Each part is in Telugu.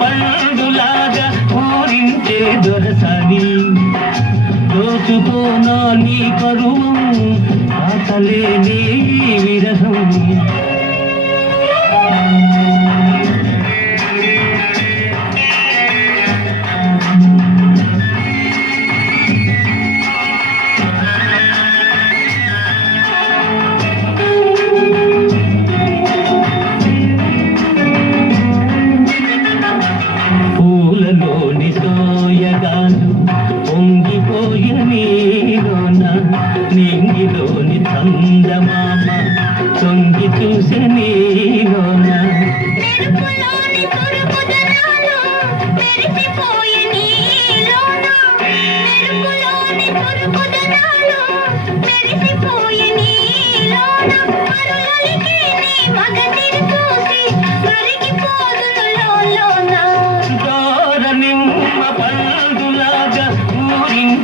పండులాగా పూరించే దొరసాని. దోచుతో నా నీ కరువు ఆటలేని విరహం. తోయగాను సోయగాలు పొంగిపోయ నీలోన నింగిలోని చందమామ తొంగి చూసే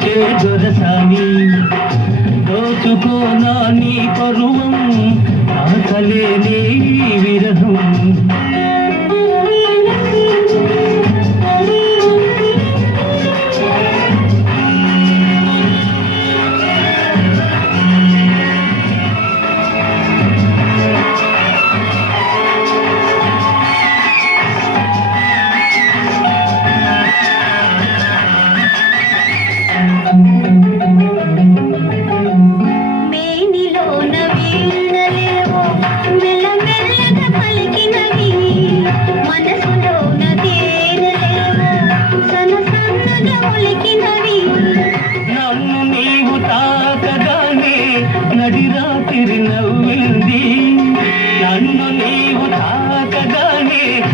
ఊరించే దోచుకో నా నీ పరువం ఆకలే నీ విరహం.